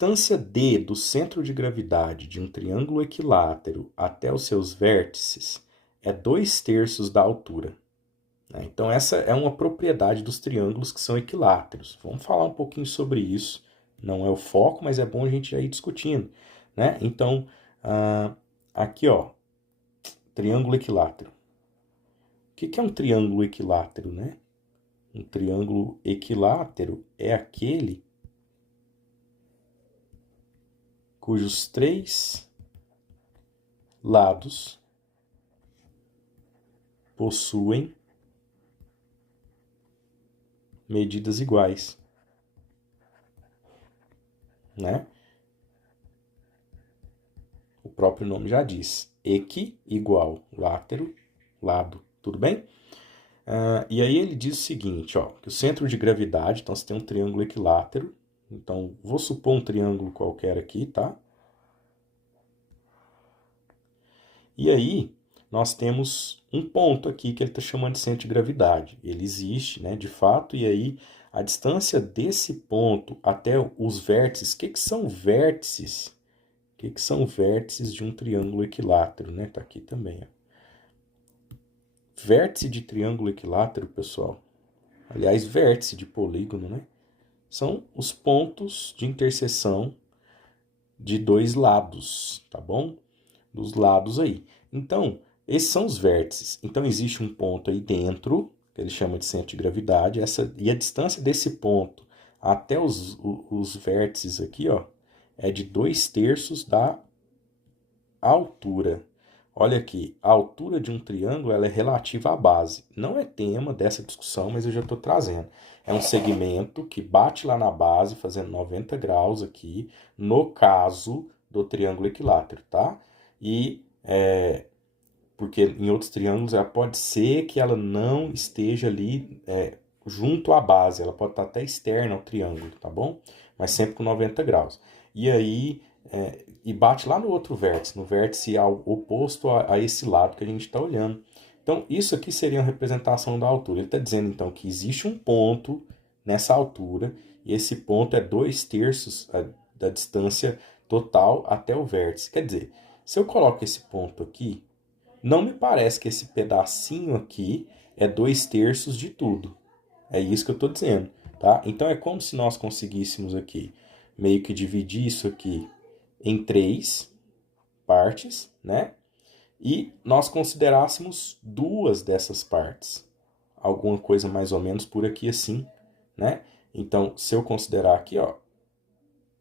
distância D do centro de gravidade de um triângulo equilátero até os seus vértices é 2/3 da altura. Então, essa é uma propriedade dos triângulos que são equiláteros. Vamos falar um pouquinho sobre isso. Não é o foco, mas é bom a gente já ir discutindo. Então, aqui, ó, triângulo equilátero. O que é um triângulo equilátero, né? Um triângulo equilátero é aquele cujos 3 lados possuem medidas iguais, né? O próprio nome já diz, equi igual látero, lado, tudo bem? E aí ele diz o seguinte, ó, que o centro de gravidade, então você tem um triângulo equilátero, então vou supor um triângulo qualquer aqui, tá? E aí nós temos um ponto aqui que ele está chamando de centro de gravidade. Ele existe, né, de fato, e aí a distância desse ponto até os vértices, o que são vértices? O que são vértices de um triângulo equilátero, né? Tá aqui também, ó. Vértice de triângulo equilátero, pessoal, aliás, vértice de polígono, né? São os pontos de interseção de dois lados, tá bom? Dos lados aí. Então, esses são os vértices. Então, existe um ponto aí dentro, que ele chama de centro de gravidade, e a distância desse ponto até os vértices aqui, ó, é de 2/3 da altura. Olha aqui, a altura de um triângulo ela é relativa à base. Não é tema dessa discussão, mas eu já estou trazendo. É um segmento que bate lá na base, fazendo 90 graus aqui, no caso do triângulo equilátero, tá? Porque em outros triângulos ela pode ser que ela não esteja ali junto à base, ela pode estar até externa ao triângulo, tá bom? Mas sempre com 90 graus. E aí, e bate lá no outro vértice, no vértice oposto a esse lado que a gente está olhando. Então, isso aqui seria uma representação da altura. Ele está dizendo, então, que existe um ponto nessa altura, e esse ponto é 2/3 da distância total até o vértice. Quer dizer, se eu coloco esse ponto aqui, não me parece que esse pedacinho aqui é 2/3 de tudo. É isso que eu estou dizendo, tá? Então, é como se nós conseguíssemos aqui meio que dividir isso aqui em 3 partes, né? E nós considerássemos 2 dessas partes. Alguma coisa mais ou menos por aqui assim, né? Então, se eu considerar aqui, ó,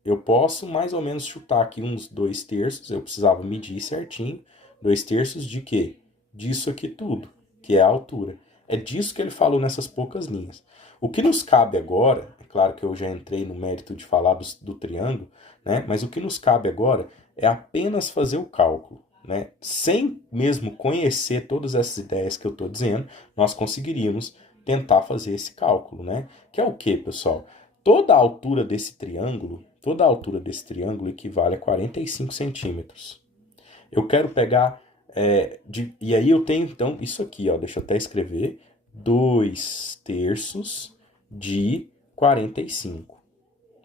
eu posso mais ou menos chutar aqui uns 2/3, eu precisava medir certinho. 2/3 de quê? Disso aqui tudo, que é a altura. É disso que ele falou nessas poucas linhas. O que nos cabe agora, é claro que eu já entrei no mérito de falar do triângulo, né? Mas o que nos cabe agora é apenas fazer o cálculo, né? Sem mesmo conhecer todas essas ideias que eu estou dizendo, nós conseguiríamos tentar fazer esse cálculo, né? Que é o que, pessoal? Toda a altura desse triângulo equivale a 45 centímetros. Eu quero pegar, e aí eu tenho então isso aqui, ó, deixa eu até escrever, 2/3 de 45,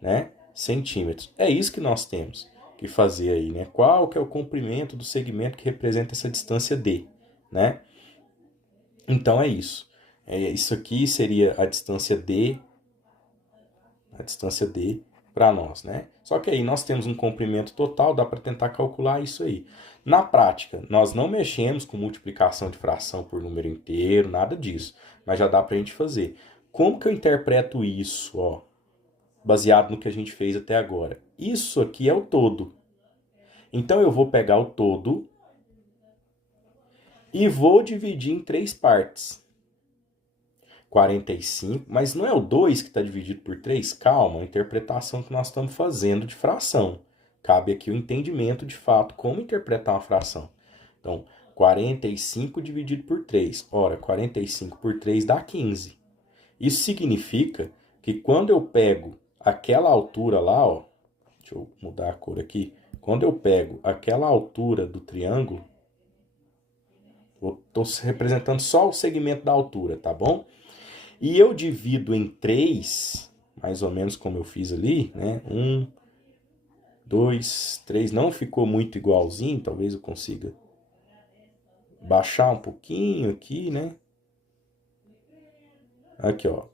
né, centímetros. É isso que nós temos que fazer aí, né? Qual que é o comprimento do segmento que representa essa distância D, né? Então é isso. Isso aqui seria a distância D para nós, né? Só que aí nós temos um comprimento total, dá para tentar calcular isso aí. Na prática, nós não mexemos com multiplicação de fração por número inteiro, nada disso, mas já dá para a gente fazer. Como que eu interpreto isso, ó, baseado no que a gente fez até agora? Isso aqui é o todo. Então eu vou pegar o todo e vou dividir em 3 partes. 45, mas não é o 2 que está dividido por 3? Calma, a interpretação que nós estamos fazendo de fração. Cabe aqui o entendimento de fato como interpretar uma fração. Então, 45 dividido por 3. Ora, 45 por 3 dá 15. Isso significa que quando eu pego aquela altura lá, ó, deixa eu mudar a cor aqui. Quando eu pego aquela altura do triângulo, estou representando só o segmento da altura, tá bom? E eu divido em 3, mais ou menos como eu fiz ali, né? 1, 2, 3, não ficou muito igualzinho, talvez eu consiga baixar um pouquinho aqui, né? Aqui, ó,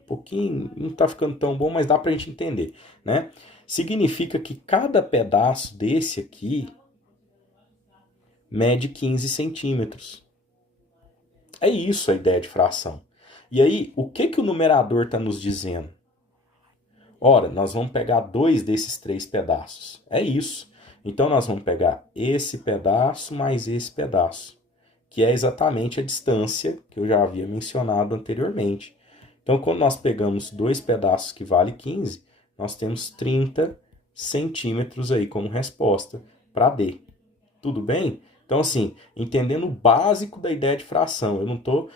um pouquinho, não tá ficando tão bom, mas dá pra gente entender, né? Significa que cada pedaço desse aqui mede 15 centímetros. É isso a ideia de fração. E aí, o que que o numerador está nos dizendo? Ora, nós vamos pegar 2 desses 3 pedaços. É isso. Então, nós vamos pegar esse pedaço mais esse pedaço, que é exatamente a distância que eu já havia mencionado anteriormente. Então, quando nós pegamos 2 pedaços que vale 15, nós temos 30 centímetros aí como resposta para D. Tudo bem? Então, assim, entendendo o básico da ideia de fração, eu não estou.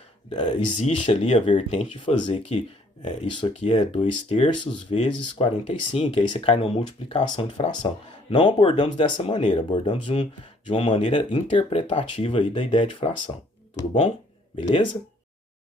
Existe ali a vertente de fazer que isso aqui é 2 terços vezes 45, aí você cai numa multiplicação de fração. Não abordamos dessa maneira, abordamos de uma maneira interpretativa aí da ideia de fração. Tudo bom? Beleza?